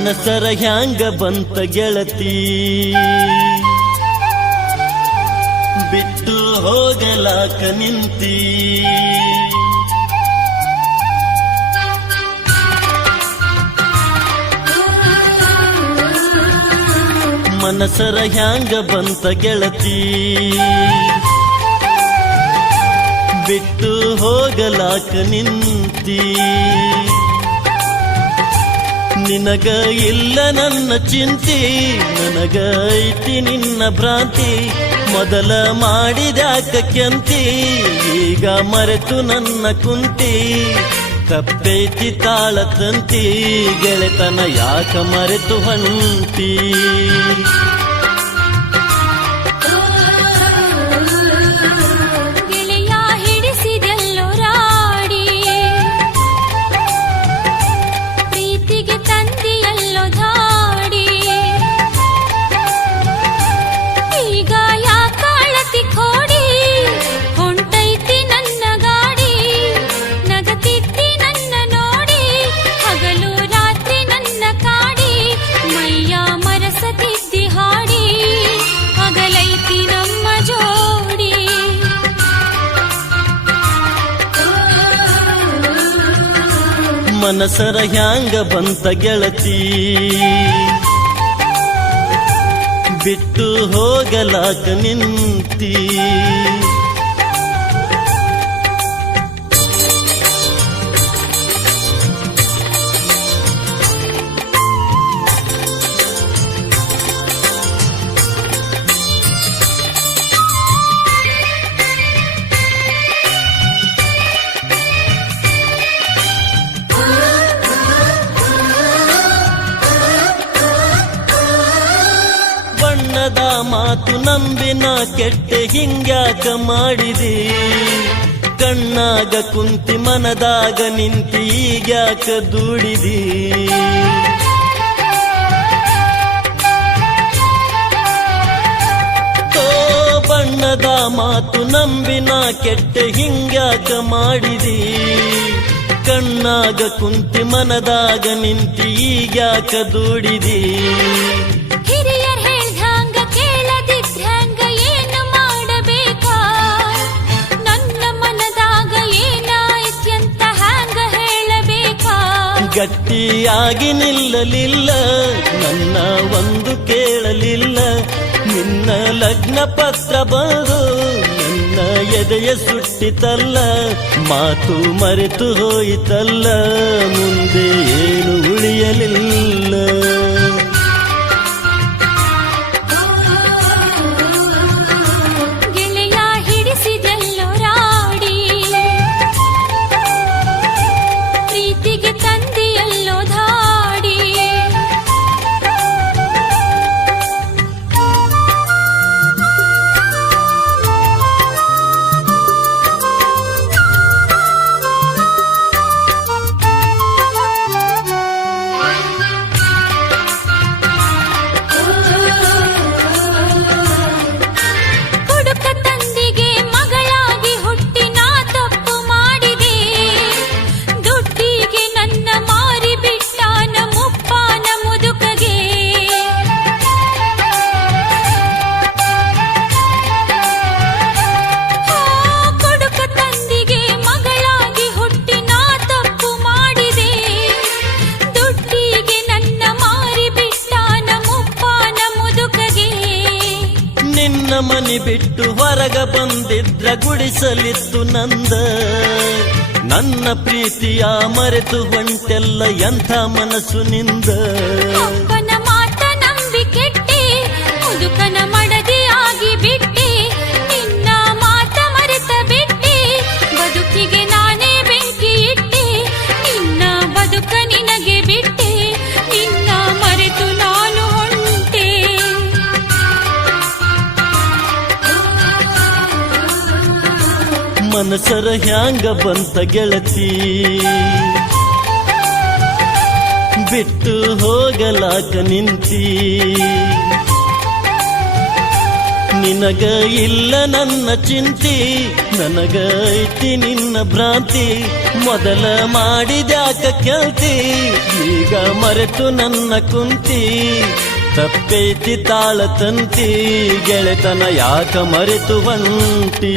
ಮನಸರ ಹ್ಯಾಂಗ ಬಂತ ಗೆಳತಿ ಬಿಟ್ಟು ಹೋಗಲಾಕ ನಿಂತಿ ಮನಸರ ಹ್ಯಾಂಗ ಬಂತ ಗೆಳತಿ ಬಿಟ್ಟು ಹೋಗಲಾಕ ನಿಂತಿ ನಿನಗ ಇಲ್ಲ ನನ್ನ ಚಿಂತಿ ನನಗ ಐತಿ ನಿನ್ನ ಭ್ರಾಂತಿ ಮೊದಲ ಮಾಡಿದ್ಯಾಕ ಕೆಂತಿ ಈಗ ಮರೆತು ನನ್ನ ಕುಂತಿ ತಪ್ಪೈತಿ ತಾಳ ತಂತಿ ಗೆಳೆತನ ಯಾಕ ಮರೆತು ಹೊಂಟಿ ಮನಸರ ಹ್ಯಾಂಗ ಬಂತ ಗೆಳತಿ ಬಿಟ್ಟು ಹೋಗಲಾಕ ನಿಂತಿ ಮಾತು ನಂಬಿನ ಕೆಟ್ಟೆ ಹಿಂಗ್ಯಾಕ ಮಾಡಿದಿ ಕಣ್ಣಾಗ ಕುಂತಿ ಮನದಾಗ ನಿಂತಿ ಈಗ್ಯಾಕ ದುಡಿದಿ ಬಣ್ಣದ ಮಾತು ನಂಬಿನ ಕೆಟ್ಟೆ ಹಿಂಗ್ಯಾಕ ಮಾಡಿದಿ ಕಣ್ಣಾಗ ಕುಂತಿ ಮನದಾಗ ನಿಂತಿ ಈಗ್ಯಾಕ ದುಡಿದಿ ಗಟ್ಟಿಯಾಗಿ ನಿಲ್ಲಲಿಲ್ಲ ನನ್ನ ಒಂದು ಕೇಳಲಿಲ್ಲ ನಿನ್ನ ಲಗ್ನ ಪತ್ರ ಬಂದು ನನ್ನ ಎದೆಯ ಸುಟ್ಟಿತಲ್ಲ ಮಾತು ಮರೆತು ಹೋಯಿತಲ್ಲ ಮುಂದೆ ಏನು ಉಳಿಯಲಿಲ್ಲ ಮನಿ ಬಿಟ್ಟು ಹೊರಗ ಬಂದಿದ್ರ ಗುಡಿಸಲಿತ್ತು ನಂದ ನನ್ನ ಪ್ರೀತಿಯ ಮರೆತು ಹೊಂಟೆಲ್ಲ ಎಂಥ ಮನಸ್ಸು ನಿಂದ ಮಾತ ನಂಬಿ ಕೆಟ್ಟೆ ಮುದುಕನ ಮಡದಿ ಆಗಿ ಬಿಟ್ಟೆ ನಿನ್ನ ಮಾತ ಮರೆತ ಬಿಟ್ಟೆ ಬದುಕಿಗೆ ನಾನೇ ಬೆಂಕಿ ಇಟ್ಟೆ ನಿನ್ನ ಬದುಕ ನಿನಗೆ ಬಿಟ್ಟೆ ನಿನ್ನ ಮರೆತು ನಾನು ಹೊಂಟೆ ಮನಸರ ಹ್ಯಾಂಗ ಬಂತ ಗೆಳತಿ ಬಿಟ್ಟು ಹೋಗಲಾಕ ನಿಂತಿ ನಿನಗ ಇಲ್ಲ ನನ್ನ ಚಿಂತಿ ನನಗ ಐತಿ ನಿನ್ನ ಭ್ರಾಂತಿ ಮೊದಲ ಮಾಡಿದ್ಯಾಕ ಕೇಳ್ತಿ ಈಗ ಮರೆತು ನನ್ನ ಕುಂತಿ ತಪ್ಪೈತಿ ತಾಳ ತಂತಿ ಗೆಳೆತನ ಯಾಕ ಮರೆತು ಹೊಂಟಿ